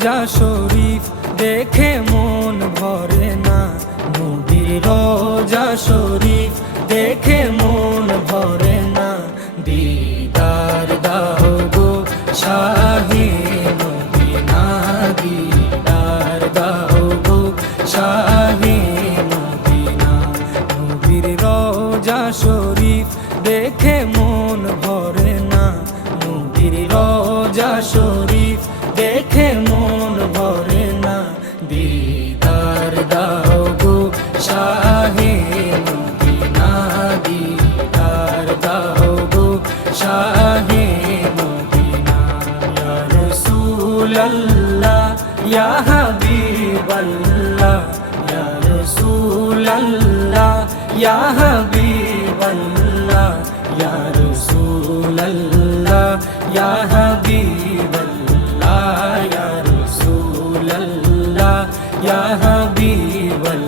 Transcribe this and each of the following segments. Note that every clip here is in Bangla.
রোজা শরীফ দেখে মন ভরে না, নবীর রোজা শরীফ দেখে মন ভরে না। দিদার দাও গো শাহে মদিনা, দিদার দাও গো শাহে মদিনা। নবীর রোজা শরীফ দেখে মন ভরে না, নবীর রোজা শরীফ দেখে মন ভরে না। দিদার দাও গো শাহে মদিনা, দিদার দাও গো শাহে মদিনা। ইয়া রাসূলাল্লাহ ইয়া হাবিবাল্লাহ, ইয়া রাসূলাল্লাহ ইয়া হাবিবাল্লাহ, ইয়া রাসূলাল্লাহ ইয়া হাবিবাল্লাহ, ইয়া রাসূলাল্লাহ ইয়া হাবিবাল্লাহ।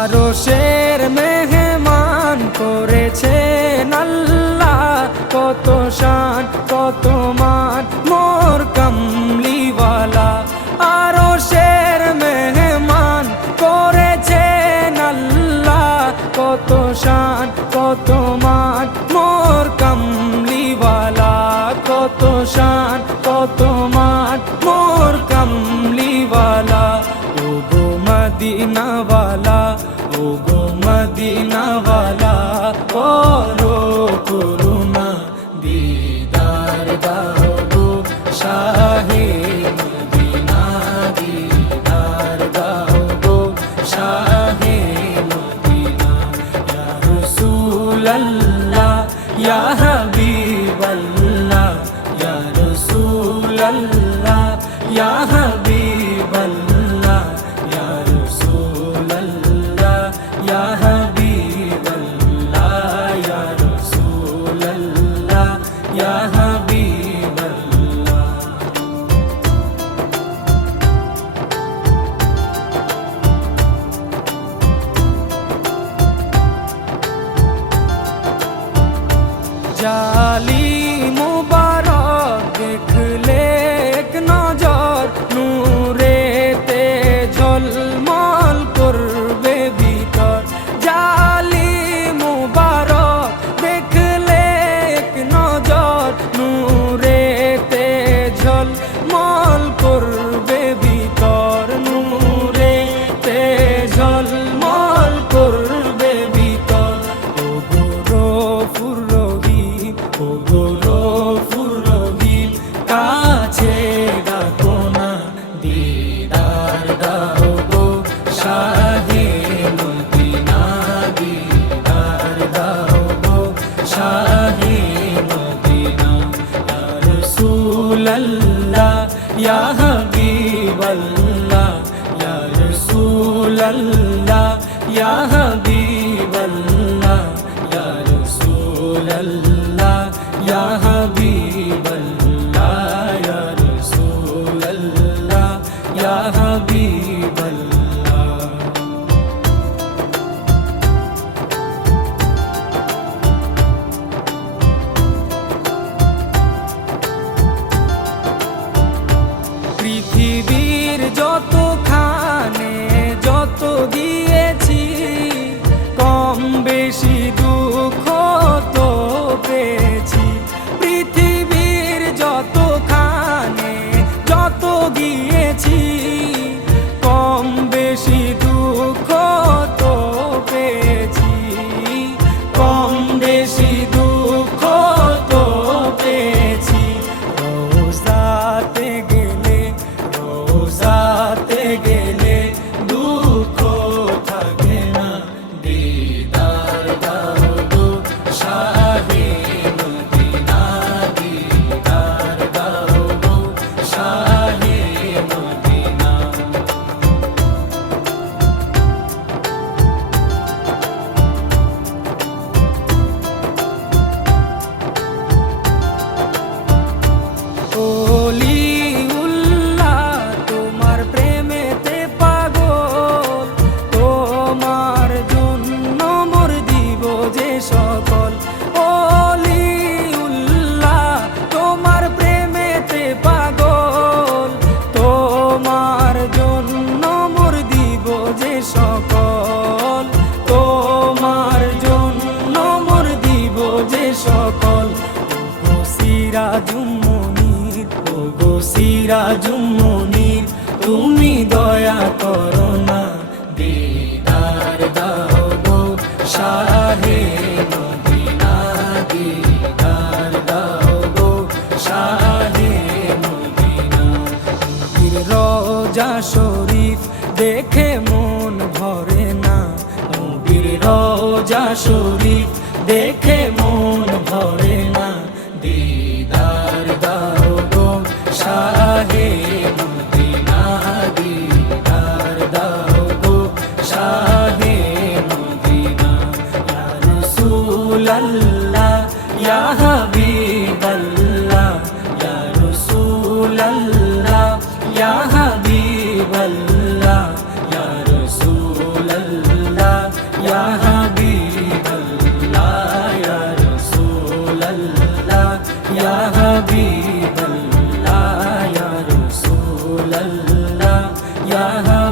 আরশের মেহমান করেছেন আল্লাহ, কত শান কত মান মোর কামলিওয়ালা। আরশের মেহমান করেছেন আল্লাহ, কত শান কত মান মোর কামলিওয়ালা, কত শান কত মান মোর কামলিওয়ালা। ও গো মদিনাওয়ালা, ও গো মদিনাওয়ালা, করো করুণা, দিদার দাও গো শাহে মদিনা, দিদার দাও গো শাহে মদিনা। ইয়া রাসূলাল্লাহ ইয়া হাবিবাল্লাহ, ইয়া রাসূলাল্লাহ ইয়া হাবিবাল্লাহ, ইয়া রাসূলাল্লাহ ইয়া হাবিবাল্লাহ, ইয়া রাসূলাল্লাহ ইয়া হাবিবাল্লাহ। জালি মুবারক দেখলে এক নজর, নূরেতে ঝলমল করবে ভিতর। জালি মুবারক দেখলে এক নজর, নূরেতে ঝলমল করবে ভিতর, নূরেতে ঝলমল করবে ভিতর। ও গো গফুর রহিম, ও গো গফুর রহিম, কাছে ডাকো না, দিদার দাও গো শাহে মদিনা, দিদার দাও গো শাহে মদিনা। ইয়া রাসূলাল্লাহ ইয়া হাবিবাল্লাহ, ইয়া রাসূলাল্লাহ ইয়া হাবিবাল্লাহ, ইয়া রাসূলাল্লাহ ইয়া হাবিবাল্লাহ, ইয়া রাসূলাল্লাহ ইয়া হাবিবাল্লাহ। পৃথিবীর যতখানে যত দিয়েছি, কম দেখে মন ভরে না, নবীর রওজা শরীফ দেখে মন ভরে না। দিদার দাও গো শাহে মদিনা, দিদার দাও গো শাহে মদিনা। ইয়া রাসূলাল্লাহ ইয়া হাবিবাল্লাহ, ইয়া রাসূলাল্লাহ ইয়া হাবিবাল্লাহ, ইয়া রাসূলাল্লাহ ইয়া হাবিবাল্লাহ, ইয়া রাসূলাল্লাহ ইয়া হাবিবাল্লাহ, ইয়া রাসূলাল্লাহ ইয়া হাবিবাল্লাহ।